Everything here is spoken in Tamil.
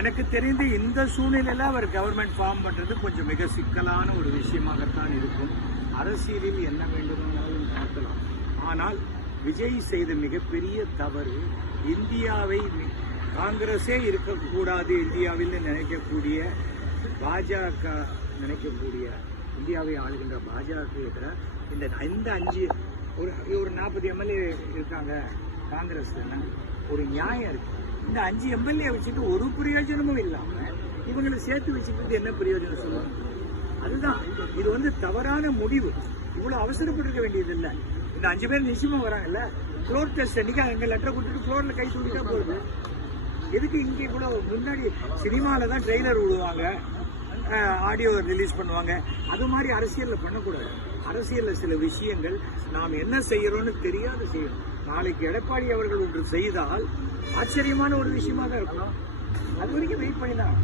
எனக்கு தெரிந்து இந்த சூழ்நிலையில அவர் கவர்மெண்ட் ஃபார்ம் பண்றது கொஞ்சம் மிக சிக்கலான ஒரு விஷயமாகத்தான் இருக்கும். அரசியலில் என்ன வேண்டுமானாலும் பார்க்கலாம். ஆனால் விஜய் செய்த மிகப்பெரிய தவறு இந்தியாவை காங்கிரஸே இருக்கக்கூடாது இந்தியாவில் நினைக்கக்கூடிய பாஜக நினைக்கக்கூடிய இந்தியாவை ஆளுகின்ற பாஜக எதிராக இந்த 5 ஒரு 40 எம்எல்ஏ இருக்காங்க காங்கிரஸ்ல, ஒரு நியாயம் இருக்கு. இந்த 5 எம்எல்ஏ வச்சுட்டு ஒரு பிரயோஜனமும் இல்லாம இவங்களை சேர்த்து வச்சுக்கிறது என்ன பிரயோஜனம் சொல்லுவாங்க? அதுதான் இது தவறான முடிவு. இவ்வளவு அவசரப்பட்டிருக்க வேண்டியது இல்லை. இந்த 5 பேர் நிச்சயமா வராங்கல்ல, ஃப்ளோர் டெஸ்ட் அன்னைக்கு அங்க லெட்டர் கொடுத்துட்டு ஃப்ளோர்ல கை தூக்கிட்டா போகுது. எதுக்கு இங்கே கூட முன்னாடி சினிமால தான் ட்ரெய்லர் விடுவாங்க, ஆடியோ ரிலீஸ் பண்ணுவாங்க. அது மாதிரி அரசியல்ல பண்ணக்கூடாது. அரசியல்ல சில விஷயங்கள் நாம் என்ன செய்யறோம்னு தெரியாத செய்யணும். நாளைக்கு எடப்பாடி அவர்கள் ஒன்று செய்தால் ஆச்சரியமான ஒரு விஷயமா தான் இருக்கும். அது வரைக்கும் வெயிட் பண்ணி தான்